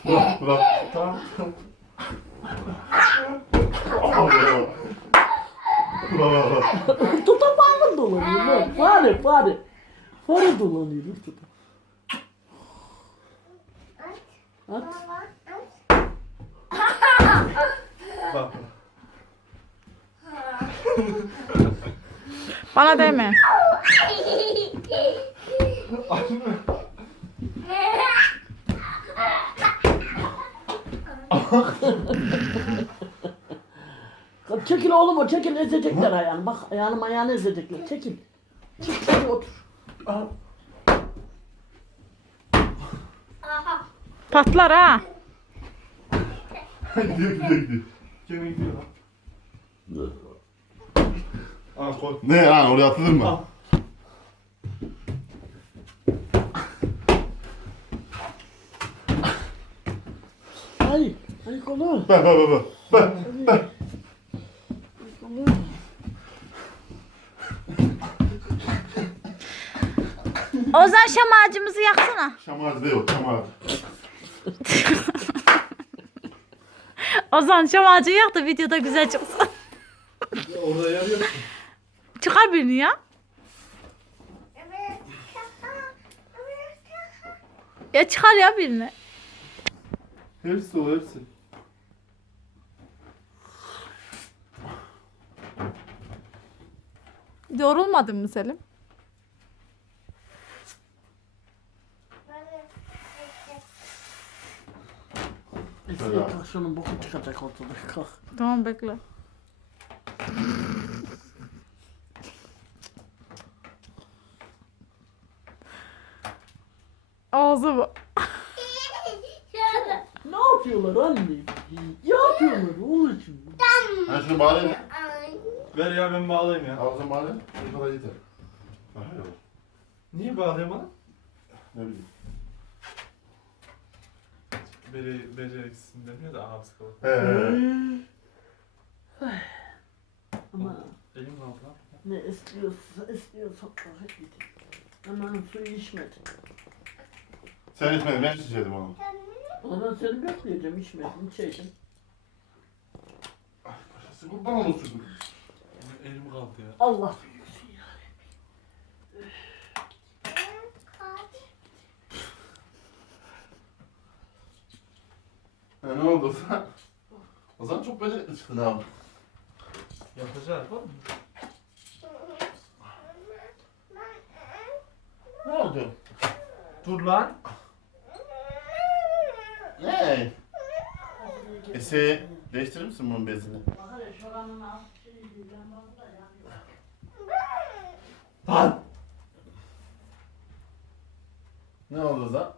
Kulakta. Ortada lan? Fare fare. Fare dolanıyor ortada. At. At. Bana değme. Açmıyor. çekil oğlum o çekil ezecekler ayağını. Bak ayağını ayağını ezecekler. Çekil. Çekil, çekil otur. Aha. Patlar ha. ne ha oraya atılır mı? Hayır. Ben, ben, ben, ben. Ozan şam ağacımızı yaksana. Şam ağacı değil o, şam ağacı. Ozan şam ağacını yak da videoda güzel çıksın. Orada yer yok. Çıkar birini ya. Ya çıkar ya birini. Hepsi o hepsi. Yorulmadın mı Selim? Şöyle. Tamam bekle. Ağzı bu. ne yapıyorlar anne? Ne yapıyorlar oğlum? Ben şunu bağlayayım. Ver ya ben bağlayayım ya. Al o zaman bağlayayım. Bir kadar yeter. Niye bağlayayım bana? Ne bileyim. Beri, beceriksin demiyor da ağabey sıkalım. Ama... Elim ne oldu lan? Ne istiyorsa istiyor sokağa gidiyor. Ama su içmedi. Sen içmedin, ben içeceğim onu. Ama seni bekleyeceğim, içmedim, içeceğim. Ay, başkası kurban olsun. Allah, Allah ya. Ya. ya ne oldu sen? O zaman çok böyle abi. Yapacağız bu. Ne oldu? Dur lan. Ne? <Hey. gülüyor> Ese değiştirir misin bunun bezini? Bakın şuranın altı şeyi bilmem lazım da yani. Han! Ne oldu lan?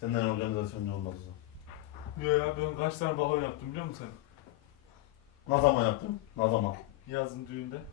Senden organizasyon ne oldu lan? Ya ya ben kaç tane balon yaptım biliyor musun sen? Ne zaman yaptın? Ne zaman? Yazın düğünde.